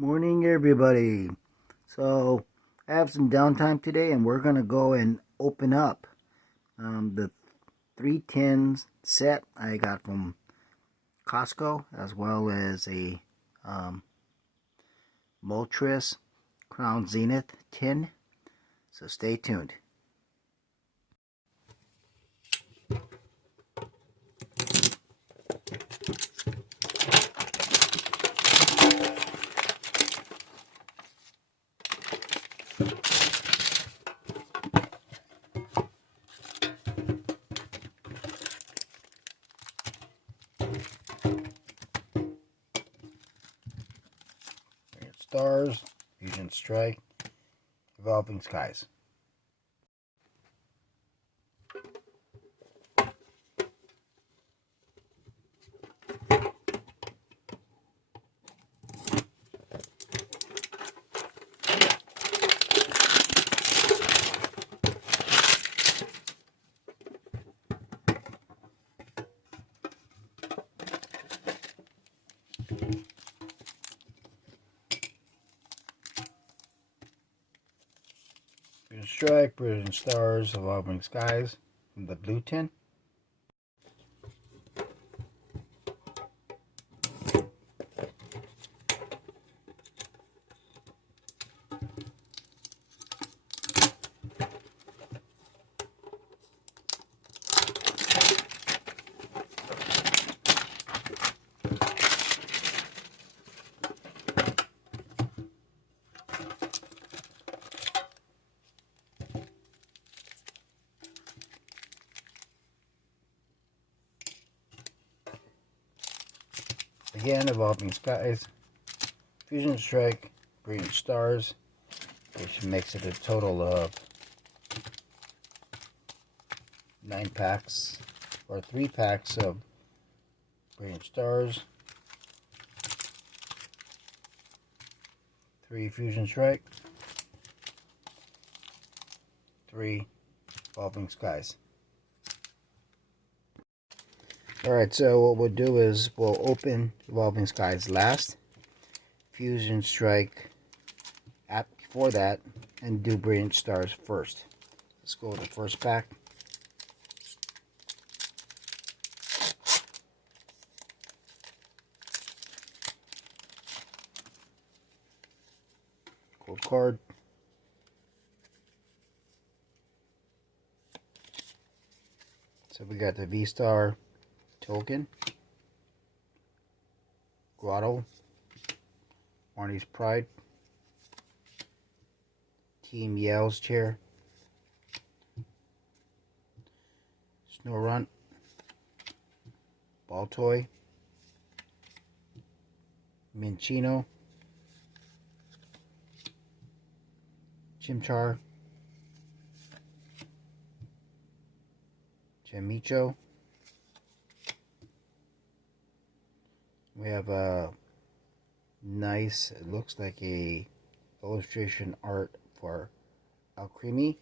Morning, everybody. So, I have some downtime today, and we're gonna go and open up the 310s set I got from Costco, as well as a Moltres Crown Zenith tin. So, stay tuned. Stars, Fusion Strike, Evolving Skies. Fusion Strike, Brilliant Stars, Evolving Skies from the blue tin. Again, Evolving Skies, Fusion Strike, Brilliant Stars, which makes it a total of 9 packs, or 3 packs of Brilliant Stars, 3 Fusion Strike, 3 Evolving Skies. Alright, so what we'll do is we'll open Evolving Skies last, Fusion Strike before that, and do Brilliant Stars first. Let's go with the first pack. Cold card. So we got the V-Star token, Grotto, Marnie's Pride, Team Yale's Chair, Snow Runt, Ball Toy, Minchino, Chimchar, Chamicho. We have a nice, it looks like a illustration art for Alcremie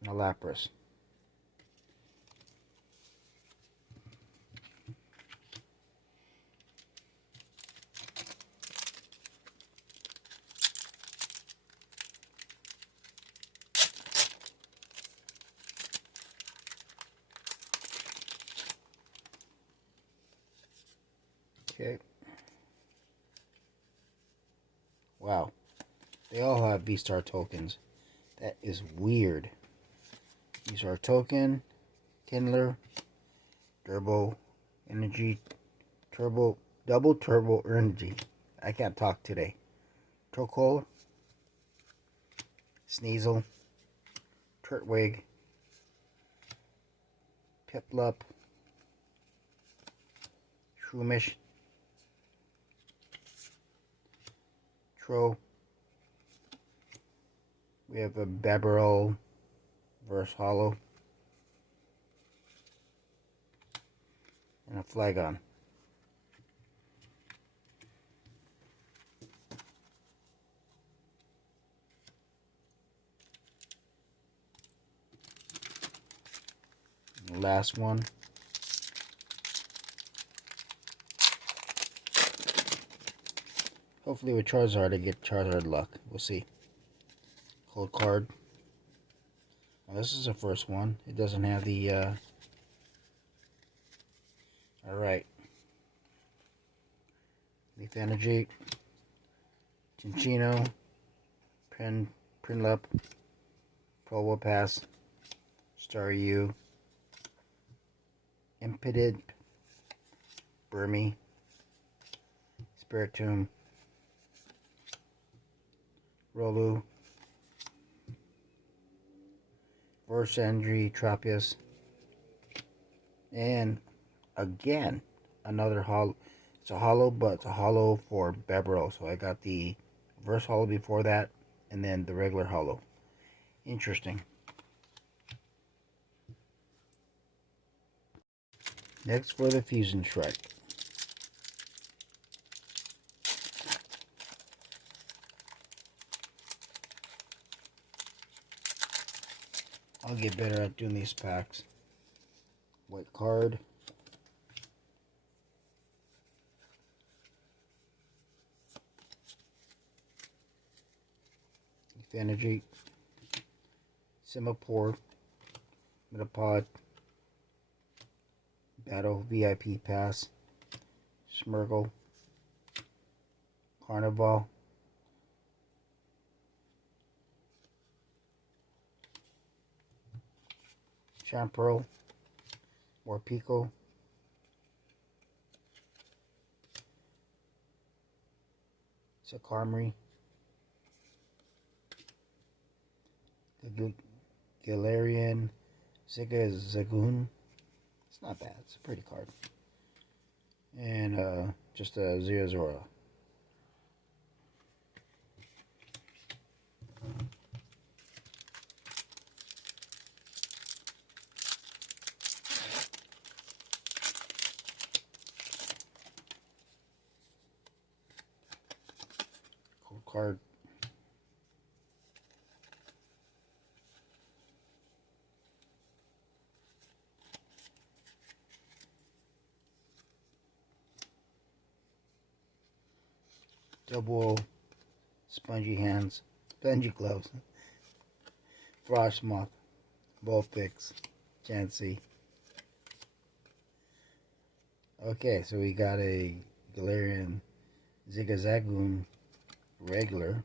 and a Lapras. Okay. Wow. They all have V-Star tokens. That is weird. V-Star token, Kindler, Turbo Energy, Double Turbo Energy. I can't talk today. Trocola, Sneasel, Turtwig, Piplup, Shroomish, Tro. We have a Babberel Verse Hollow and a Flagon. And the last one, Hopefully with Charizard I get Charizard luck. We'll see. Cold card. Well, this is the first one. It doesn't have the alright. Leaf Energy. Cinchino. Prinlup. Provo Pass. Staryu. Impided. Burmy. Spiritomb. Rolu. Versandry, Tropius, and again another hollow. It's a hollow, but it's a hollow for Bebrel. So I got the reverse hollow before that, and then the regular hollow. Interesting. Next for the Fusion Strike. I'll get better at doing these packs. White card. Leaf Energy. Semaphore. Metapod. Battle VIP Pass. Smirgle. Carnival. Champerl, Morpeko, Sakarmri, Galarian, Zagoon. It's not bad. It's a pretty card. And just a Zora. Card. Double spongy hands, spongy gloves, Frostmoth, Vulpix, Chansey. Okay, so we got a Galarian Zigzagoon regular,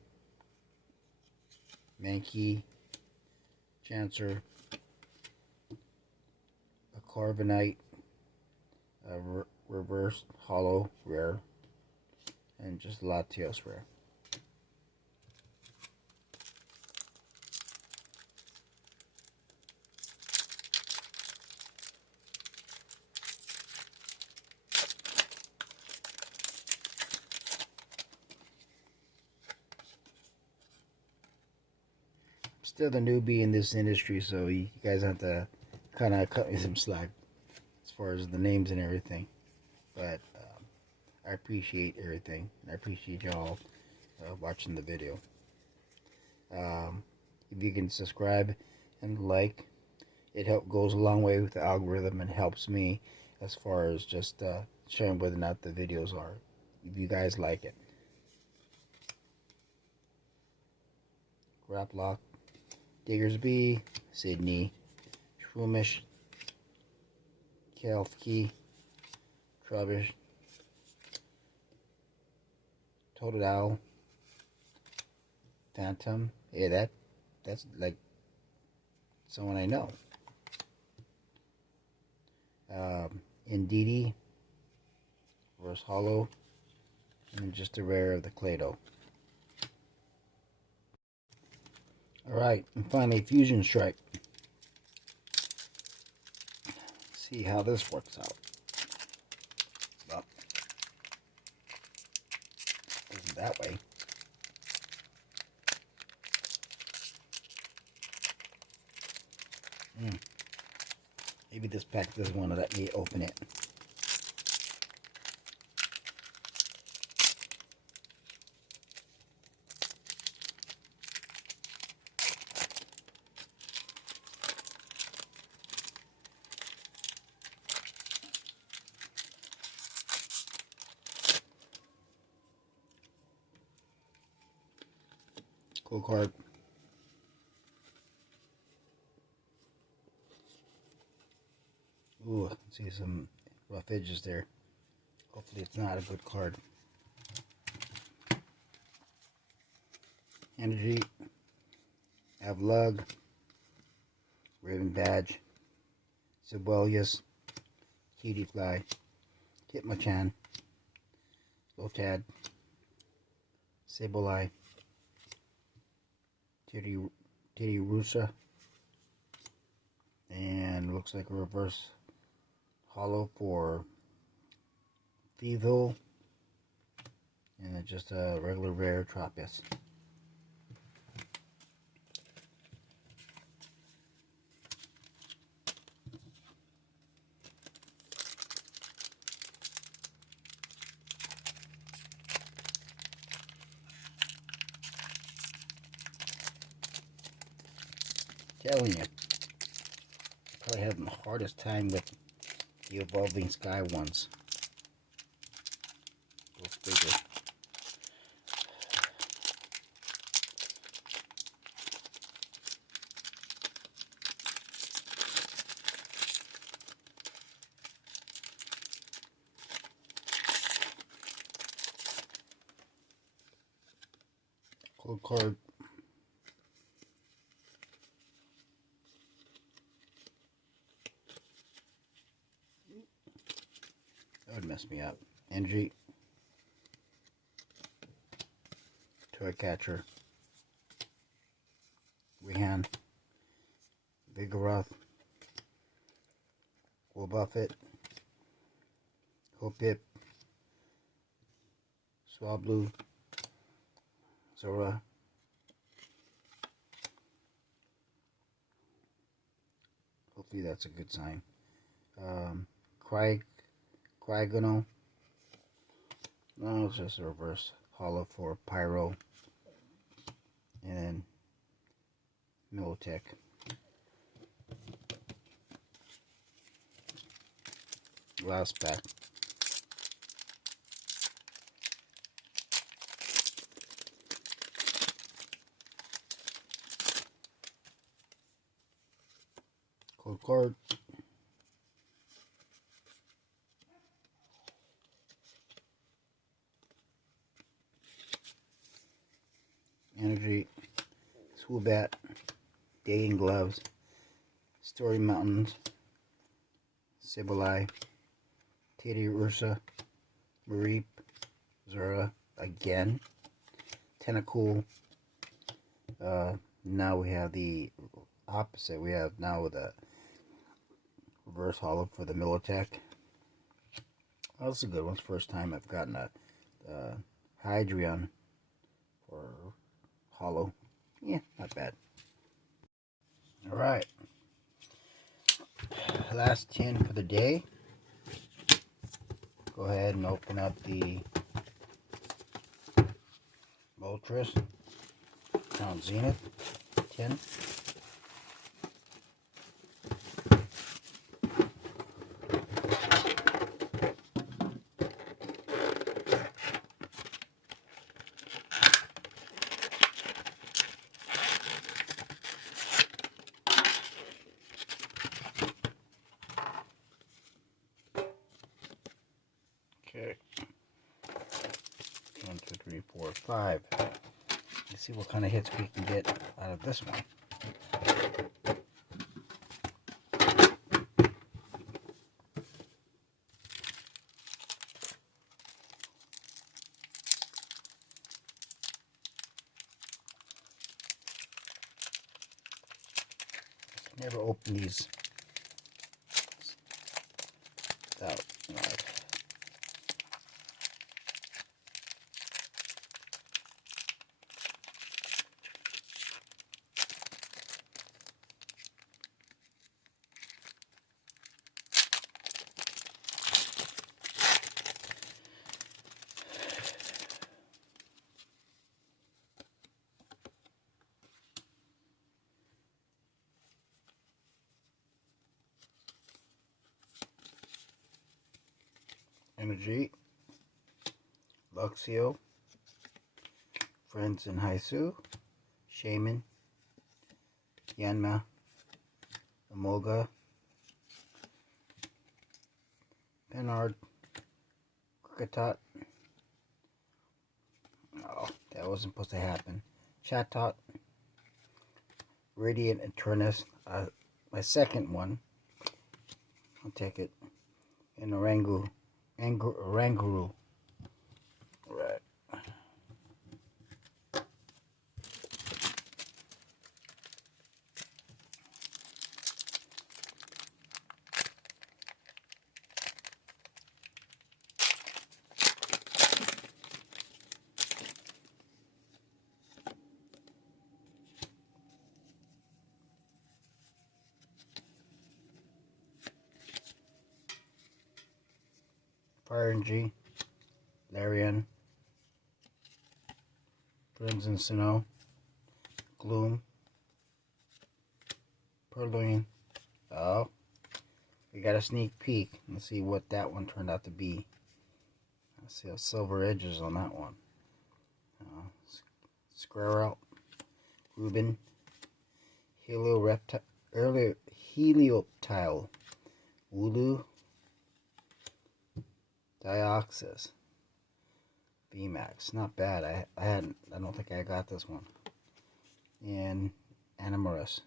Mankey, Chancer, a Carbonite, a reverse hollow rare, and just Latios rare. Still the newbie in this industry, so you guys have to kind of cut me some slack as far as the names and everything. But I appreciate everything. I appreciate y'all watching the video. If you can subscribe and like, it goes a long way with the algorithm and helps me as far as just showing whether or not the videos are, if you guys like it. Graplock, Diggersby, Sydney, Shroomish, Kelfkey, Trubbish, Totodile, Phantom. Yeah, that's like someone I know. Indeedee, Reverse Hollow, and just a rare of the Clado. Alright, and finally Fusion Strike. See how this works out. Well, isn't that way. Maybe this pack doesn't want to let me open it. Cool card. Ooh, I can see some rough edges there. Hopefully it's not a good card. Energy. Have Lug. Raven Badge. Sibelius. Cutie Fly. Hitmonchan. Lotad. Sableye. Teddy Rusa. And looks like a reverse holo for Thievul. And then just a regular rare Tropius. Telling you, probably having the hardest time with the Evolving Sky ones. Go figure. Cold card. That would mess me up. Energy. Toy Catcher. Rihan. Vigoroth. Buffett. Hopip. Swablu. Zora. Hopefully that's a good sign. Cryogonal. No, it's just a reverse holo for Pyro. And then Militech. Last pack. Cold card. Energy. Swoobat. Dating Gloves. Story Mountains. Sableye. Teddy Ursa. Mareep. Zora again. Tentacool. Now we have the opposite. We have now the reverse holo for the Militech. Oh, this is a good one. It's the first time I've gotten a Hydreion for holo. Yeah, not bad. Alright. Last 10 for the day. Go ahead and open up the Moltres. Count Zenith. 10. Okay. 1, 2, 3, 4, 5. Let's see what kind of hits we can get out of this one. Never open these without knife. Energy, Luxio, Friends in Haisu, Shaman, Yanma, Amoga, Penard, Kricketot. Oh, that wasn't supposed to happen. Chatot, Radiant Eternus, my second one. I'll take it. And Oranguru. Right. Fire and G, Larian, Crimson Snow, Gloom, Purloin. Oh, we got a sneak peek. Let's see what that one turned out to be. Let's see how silver edges on that one. Squirrel, Reuben, Helioptile, Wooloo, Dioxys, VMAX, not bad. I don't think I got this one. And Animorous.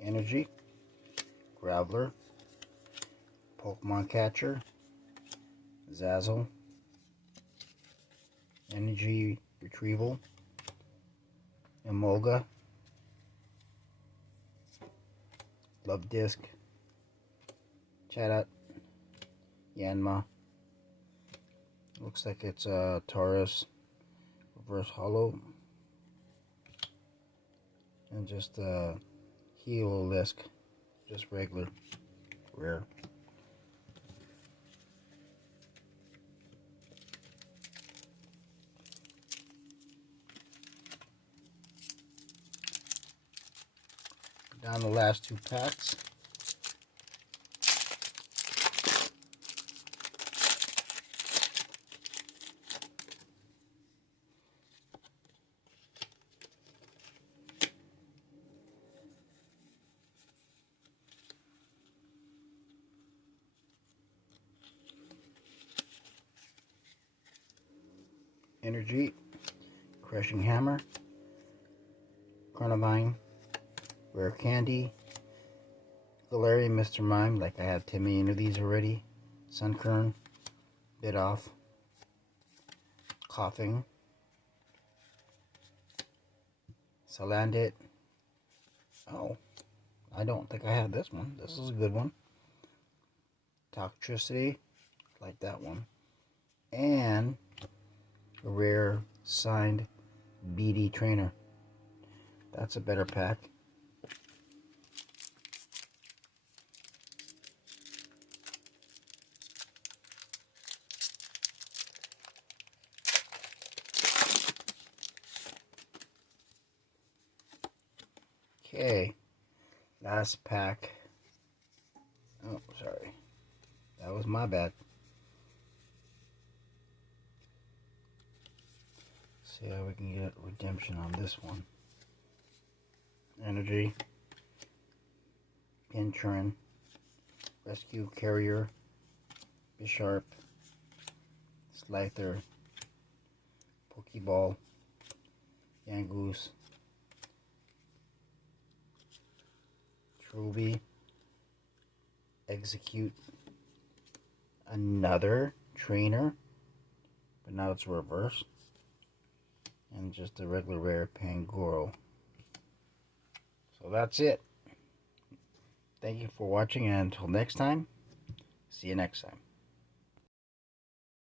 Energy, Graveler, Pokemon Catcher, Zazzle, Energy Retrieval, Emolga, Love Disc, Chatot, Yanma. Looks like it's a Taurus Reverse Hollow, and just a Heliolisk, just regular, rare. Down the last two packs. Energy, Crushing Hammer, Chronovine, Rare Candy, Galarian Mr. Mime, like I have 10 million of these already, Sunkern, Bit Off, Coughing, Salandit. Oh, I don't think I have this one. This is a good one. Toxtricity, like that one. And a rare signed BD Trainer. That's a better pack. Okay, last pack. Oh, sorry. That was my bad. See how we can get redemption on this one. Energy, Pinchurin, Rescue Carrier, Bisharp, Slifer, Pokeball, Yangoose, Trovy, Execute, another trainer, but now it's reverse, and just a regular rare Pangoro. So that's it. Thank you for watching, and until next time, see you next time.